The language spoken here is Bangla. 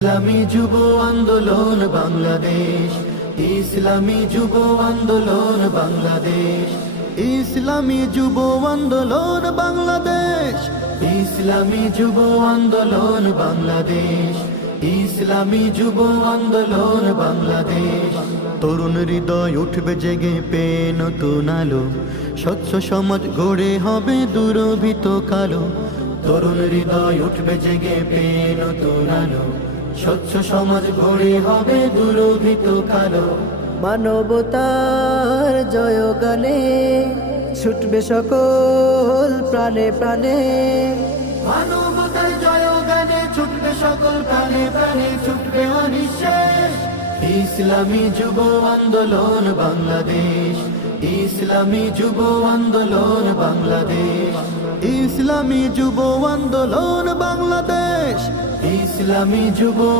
ইসলামী যুব আন্দোলন বাংলাদেশ, ইসলামী যুব আন্দোলন বাংলাদেশ, ইসলামী যুব আন্দোলন বাংলাদেশ, ইসলামী যুব আন্দোলন বাংলাদেশ, ইসলামী যুব আন্দোলন বাংলাদেশ। তরুণ হৃদয় উঠবে জেগে পেয়ে নতুন আলো, স্বচ্ছ সমাজ গড়ে হবে দুরভিত কালো। তরুণ হৃদয় উঠবে জেগে পেয়ে নতুন আলো, স্বচ্ছ সমাজ গড়ে হবে দুরভিত কালো। মানবতার জয়গানে ছুটবে সকল প্রাণে প্রাণে, মানবতার জয়গানে ছুটবে সকল প্রাণে প্রাণে, ছুটবে অনিঃশেষ। ইসলামী যুব আন্দোলন বাংলাদেশ, ইসলামী যুব আন্দোলন বাংলাদেশ, ইসলামী যুব আন্দোলন বাংলাদেশ, ইসলামী যুব